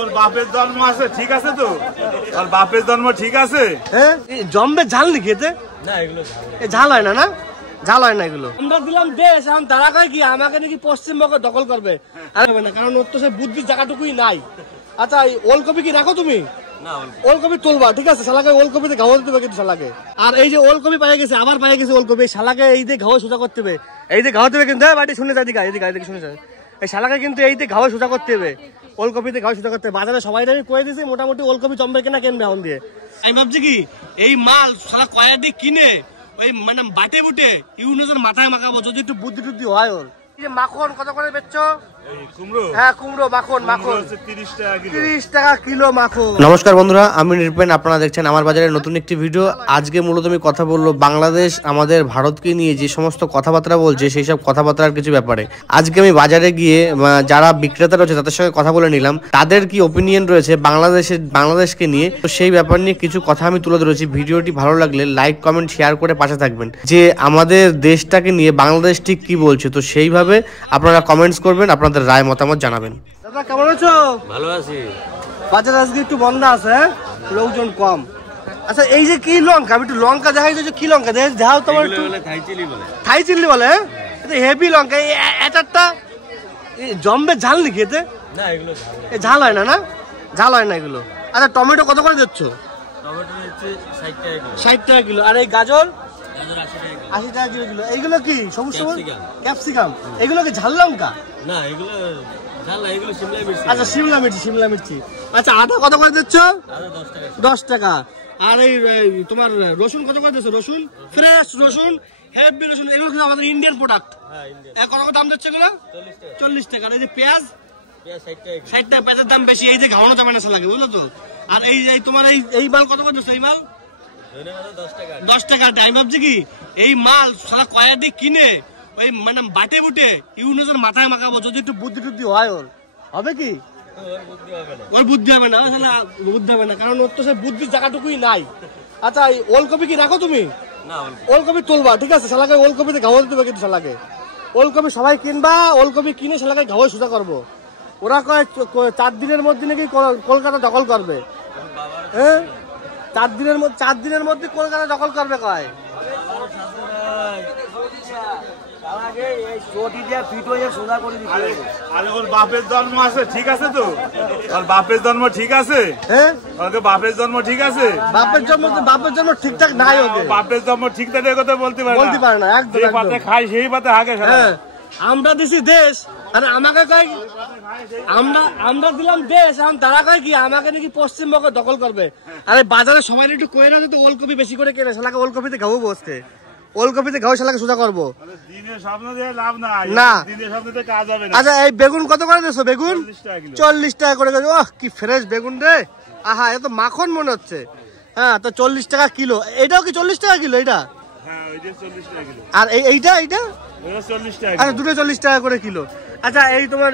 ওর বাপের জন্ম আছে, ঠিক আছে তো? ওর বাপের জন্ম ঠিক আছে। জম্বে ঝাল নাকি এতে? না এগুলো ঝাল হয় না, না ঝাল হয় না এগুলো। আমরা দিলাম দেশ, এখন তারা কয় কি আমাকে নাকি পশ্চিমবঙ্গ দখল করবে। কারণ ওর তো সে বুদ্ধির জায়গাটুকুই নাই। আচ্ছা ওলকপি কি রাখো তুমি? ওলকপি তুলবা, ঠিক আছে? শালাকে ওলকপিতে ঘাও দিতে হবে কিন্তু শালাকে। আর এই যে ওলকপি পাই গেছে, আবার পাই গেছে ওলকপি, শালাকে এই দিয়ে ঘাও সোজা করতে হবে, এই দিয়ে ঘাও দেবে কিন্তু। বাড়ি শুনে যায় দিকে, এদিকে শুনে যায়। এই শালাকে কিন্তু এই দিয়ে ঘাও সোজা করতে হবে, ওলকপিতে ঘাও সোজা করতে হবে। বাজারে সবাই আমি কয়ে দিয়েছি মোটামুটি ওলকপি জম্বে কেনা কেনবে এখন দিয়ে। আমি ভাবছি কি এই মাল শালা কয়া দিয়ে কিনে ওই মানে বাটে বুটে ইউনুসের মাথায় মাখাবো, যদি একটু বুদ্ধি টুদ্ধি হয় ওর। মাখন কত করে বেচছো? হ্যাঁ কুমড়ো মাখন, মাখন 30 টাকা কিলো মাখন। নমস্কার বন্ধুরা, আমি নির্পেন, আপনারা দেখছেন আমার বাজারের নতুন একটি ভিডিও। আজকে মূলত আমি কথা বলবো বাংলাদেশ আমাদের ভারতকে নিয়ে যে সমস্ত কথাবার্তা বলছে সেই সব কথাবার্তার কিছু ব্যাপারে। আজকে আমি বাজারে গিয়ে যারা বিক্রেতা রয়েছে তাদের সঙ্গে কথা বলে নিলাম, তাদের কি ওপিনিয়ন রয়েছে বাংলাদেশকে নিয়ে। তো সেই ব্যাপার নিয়ে কিছু কথা আমি তুলে ধরেছি। ভিডিওটি ভালো লাগলে লাইক কমেন্ট শেয়ার করে পাশে থাকবেন, যে আমাদের দেশটাকে নিয়ে বাংলাদেশ ঠিক কি বলছে। তো সেইভাবে আপনারা কমেন্টস করবেন, আপনাদের রায় মতামত জানাবেন। দাদা কেমন আছো? ভালো আছি। বাজার আজকে একটু বন্ধ আছে, লোকজন কম। আচ্ছা এই যে কি লঙ্কা, আমি একটু লঙ্কা দেখাই দিয়েছো, কি লঙ্কা দেখাও তোমার? একটু থাই চিলি বলে, এটা হেভি লঙ্কা। একটা জম্বে ঝাল নাকি এতে? না এগুলো ঝাল হয় না, না ঝাল হয় না এগুলো। আচ্ছা টমেটো কত করে দিচ্ছ? টমেটো হচ্ছে 60 টাকা কিলো। আর এই গাজর 80 টাকা কিলো। এইগুলো কি সবুজ সবুজ ক্যাপসিকাম? এগুলো কি ঝাল লঙ্কা? না এগুলো ঝাল না, এগুলো শিমলা মির্চি। আচ্ছা শিমলা মির্চি। আচ্ছা আদা কত করে দিচ্ছ? 10 টাকা। আর এই তোমার রসুন কত করে দিচ্ছ? রসুন ফ্রেশ রসুন, হেভি রসুন, এগুলো কিন্তু আমাদের ইন্ডিয়ান প্রোডাক্ট। কত করে দাম দিচ্ছে এগুলো? 40 টাকা। এই যে পেঁয়াজ 60 টাকা। পেঁয়াজের দাম বেশি, এই যে ঘাওয়ানো দাম এনে লাগে, বুঝলো তো? আর এই তোমার এই মাল কত করে দিচ্ছ? এই মাল 10 টাকা। আমি ভাবছি কি এই মাল শালা কয়া দিয়ে কিনে ওই মানে বাটে বুটে ইউনুসের মাথায় মাখাবো, যদি একটু বুদ্ধি টুদ্ধি হয় ওর। হবে কি? ওর বুদ্ধি হবে না, শালা বুদ্ধি হবে না, কারণ ওর তো সে বুদ্ধির জায়গাটুকুই নাই। আচ্ছা ওলকপি কি রাখো তুমি? ওলকপি তুলবা, ঠিক আছে? শালাকে ওলকপিতে ঘাও দিতে হবে কিন্তু শালাকে। ওলকপি সবাই কিনবা, ওলকপি কিনে শালাকে ঘাও সোজা করবো। ওরা কয় 4 দিনের মধ্যে নাকি কলকাতা দখল করবে। হ্যাঁ 4 দিনের মধ্যে কলকাতা দখল করবে কয়। ওর বাপের জন্ম আছে, ঠিক আছে তো? ওর বাপের জন্ম ঠিক আছে। হ্যাঁ বাপের জন্ম ঠিক আছে। বাপের জন্ম ঠিকঠাক নাই। বাপের জন্ম ঠিকঠাক কথা বলতে পারে না। একদম পাতে খাই সেই পাতে হাগে। আমরা দিছি দেশ, আর আমাকে কয় আমরা দিলাম দেশ, এখন তারা কয় কি আমাকে নাকি পশ্চিমবঙ্গ দখল করবে। আরে বাজারে সবাই একটু কয়ে না যদি ওলকপি বেশি করে কেনে, শালাকে ওলকপিতে ঘাও বসতে, ওলকপিতে ঘাও শালাকে সোজা করবো না। আচ্ছা এই বেগুন কত করে দিচ্ছ? বেগুন 40 টাকা করে। ওহ কি ফ্রেশ বেগুন রে, আহা এত মাখন মনে হচ্ছে। হ্যাঁ তো 40 টাকা কিলো। এটাও কি 40 টাকা কিলো? এটা আর এইটা আচ্ছা দুটো 40 টাকা করে কিলো। আচ্ছা এই তোমার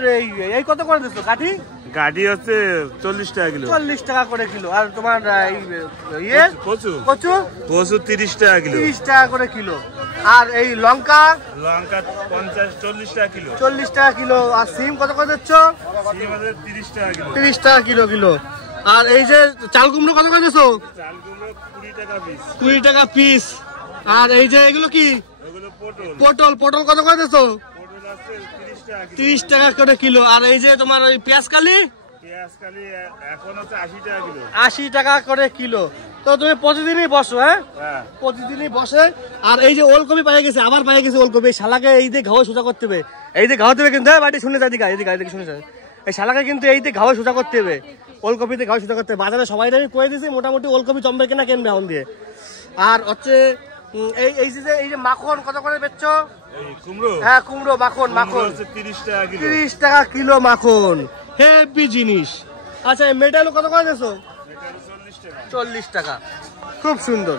এই কত করে দিচ্ছ? গাড়ি হচ্ছে 40 টাকা কিলো। 40 টাকা করে কিলো। আর তোমার কচু 30 টাকা কিলো। 30 টাকা করে কিলো। আর এই লঙ্কা 40 টাকা কিলো। 40 টাকা কিলো। আর সিম কত করে দিচ্ছ? 30 টাকা কিলো। 30 টাকা কিলো। আর এই যে চাল কুমড়ো কত করে দিচ্ছ? 20 টাকা পিস। আর এই যে এগুলো কি? পটল কত করে দিচ্ছ? 30 টাকা করে কিলো। আর এই যে তোমার ওই পেঁয়াজ কালি এখন হচ্ছে 80 টাকা কিলো। 80 টাকা করে কিলো। তো তুমি প্রতিদিনই বসো? হ্যাঁ প্রতিদিনই বসে। আর এই যে ওলকপি পাই গেছে, আবার পাই গেছে ওলকপি, শালাকে এই দিয়ে ঘাও সোজা করতে হবে, এই দিয়ে ঘাও দেবে কিন্তু। বাড়ি শুনে যায় দিকে, এদিকে শুনে যায়। এই শালাকে কিন্তু এই দিয়ে ঘাও সোজা করতে হবে, ওলকপিতে ঘাও সোজা করতে হবে। বাজারে সবাই আমি কয়ে দিয়েছি মোটামুটি ওলকপি জম্বে কেনা কেনবে এখন দিয়ে। আর হচ্ছে এই যে মাখন কত করে বেচছো? হ্যাঁ কুমড়ো মাখন 30 টাকা কিলো মাখন, হেভি জিনিস। আচ্ছা এই মেটালো কত করে দিচ্ছ? 40 টাকা। খুব সুন্দর।